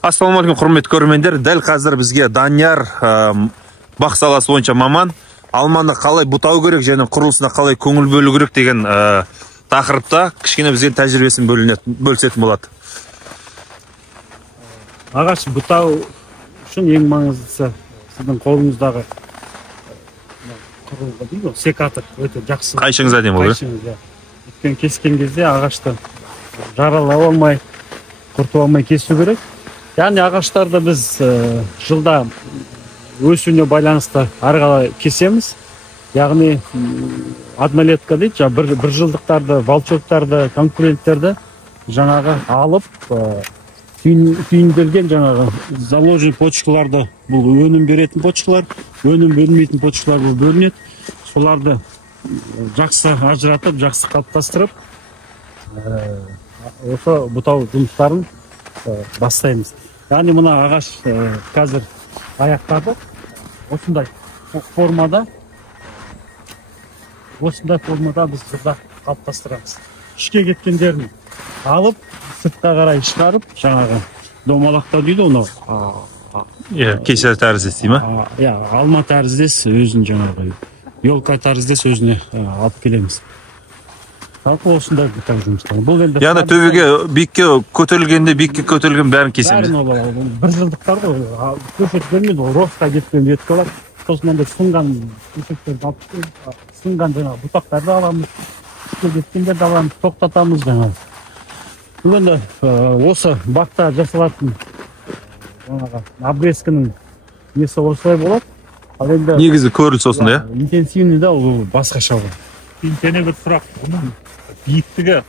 Ассалаумағалейкум, құрметті көрермендер. Дәл қазір бізге Данияр бақ саласы бойынша маман алманы қалай бұтау керек және құрылысына қалай көңіл бөлу керек деген тақырыпта кішкене бізге тәжірибесін бөлісетін болады. Ағаш бұтау үшін ең маңыздысы сіздің қолыңыздағы құрылғы дейді, секатор өте жақсы. Қайшыңыз әдемі ғой. Өткен кескен кезде ағашты жаралап алмай, құртып алмай кесу керек. Яғни ағаштарды біз жылда өсуіне байланысты арқалай кесеміз. Яғни однолетка дейді, бір жылдықтарды, волчоктарды, конкуренттерді жаңағы алып, түйінделген жаңағы заложен почкаларды, бұл өнім беретін почкалар, өнім бермейтін почкалар бұл бөлінеді. Соларды жақсы ажыратып, жақсы қалыптастырып, осы бұтау жұмыстарын бастаймыз. Яғни мына ағаш қазір аяқтады. Осындай формада біз burada қалыптастырамыз. Ішке кеткендерін алып, сыртқа қарай шығарып, жаңағы домалақтау дейді оны. Кесер тәріздес дей ма? Алма тәріздес өзін жаңағы елка тәріздес өзіне алып келеміз. Жалпы осындай бұтау жұмыстары. Яғни төбеге биікке көтерілген бәрін кесеміз. Бір жылдықтар ғой, көшет бермейді, росқа кеткен веткалар. Сосын онда сынған көшеттерді алып, сынған жаңағы бұтақтарды аламыз, кеткендерді аламыз, тоқтатамыз жаңағы. Бұл енді осы бақта жасалатын обрезкінің несі осылай болады. Негізі көріл сосын, иә? Интенсивный да ол басқаша ғой. Тені бір сұрақ, оның биіктігі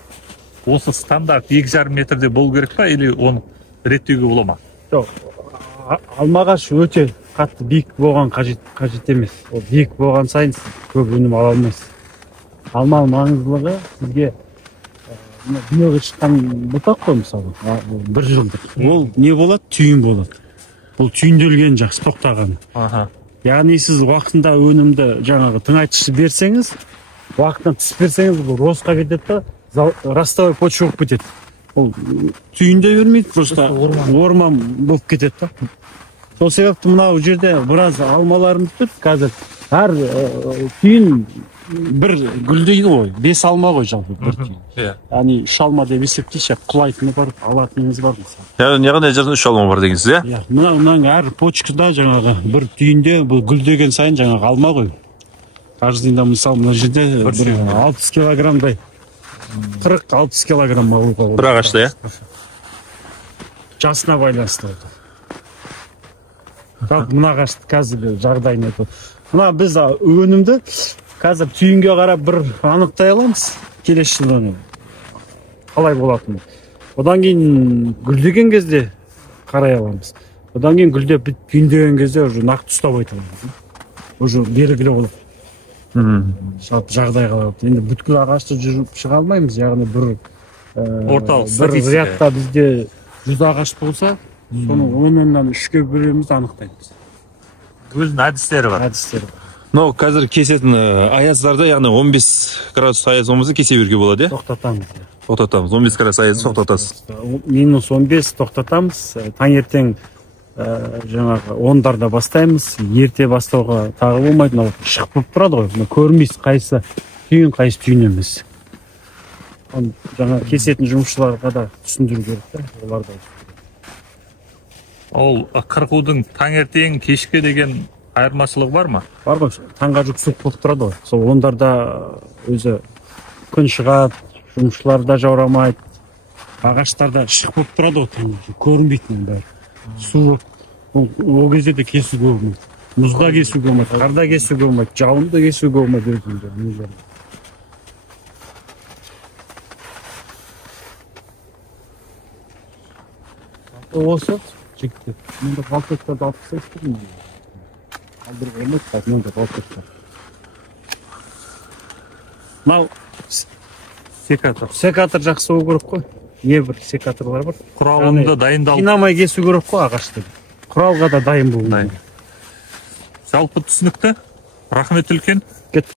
осы стандарт 2,5 метрде болу керек па, или оны реттеуге бола ма? Жоқ, алмағаш өте қатты биік болған қажет емес. Ол биік болған сайын көп өнім ала алмайсыз. Алманың маңыздылығы сізге биылғы шыққан бұтақ қой мысалы, бір жылдық. Ол не болады? Түйін болады. Ол түйінделген жақсы тоқтаған. Яғни сіз уақытында өнімді жаңағы тыңайтқыш берсеңіз, уақытынан тыс берсеңіз, бұл росқа кетеді, ростовой почва болып кетеді. Ол түйінде бермейді, просто орман болып кетеді. Сол себепті мынау жерде біраз алмаларымыз тұр. Қазір әр түйін бір гүлдейді ғой, 5 алма ғой жалпы бір түйін. Яғни 3 алма деп есептейші, құлайтыны бар, алатыныңыз бар. Яғни жерден 3 алма бар дегенсіз, иә? Мұның әр почкада жаңағы бір түйінде гүлдеген сайын жаңағы алма ғой. Каждыйда мысалы мына жерде 60 килограммдай, 40-60 килограмм алуға болады. Бір ағашта, иә? Жасына байланысты отыр. Мына ағашты қазір жағдайын айтып. Мына біз өнімді қазір түйінге қарап бір анықтай аламыз. Келесі жылы қалай болатыны. Одан кейін гүлдеген кезде қарай аламыз. Одан кейін гүлдеп түйіндеген кезде уже нақты ұстап айта аламыз. Уже белгілі болады. Жағдай қалады. Енді бүткіл ағашты жүріп шыға алмаймыз. Яғни бір рядта бізде 100 ағаш болса, соның 10-нан 3-ке бөлеміз анықтаймыз. Өзінің әдістері бар. Мынау қазір кесетін аяздарда, яғни 15 градус аяз болмаса кесе беруге болады, иә? Тоқтатамыз. 15 градус аяз тоқтатасыз. -15 тоқтатамыз. Таңертең жаңағы 10-дарда бастаймыз. Ерте бастауға тағы болмайды. Шығып болып тұрады ғой. Көрмейсіз қайсы түйін емес. Жаңа кесетін жұмысшыларға да түсіндіру керек. Ол қырқудың таңертең кешке деген айырмашылығы бар ма? Бар ғой, таңға жүк суық болып тұрады ғой. Сол 10-дарда өзі күн шығады, жұмысшылар да жаурамайды. Ағаштарда шығып болып тұрады ғой, көрінбейтін бәрі. Суық, ол кезде де кесуге болмайды. Мұзда кесуге болмайды, қарда кесуге болмайды, жауында кесуге болмайды. Осы жігіттер, мұнда волчоктарды алып тастайсыздар ма? Алдырға емес, мұнда волчоктар. Мынау секатор жақсы болу керек қой. Не бір секаторлар бар. Құралында дайындалып. Қинамай кесу керек қой ағашты. Құралға да дайын болу. Жалпы түсінікті. Рахмет үлкен.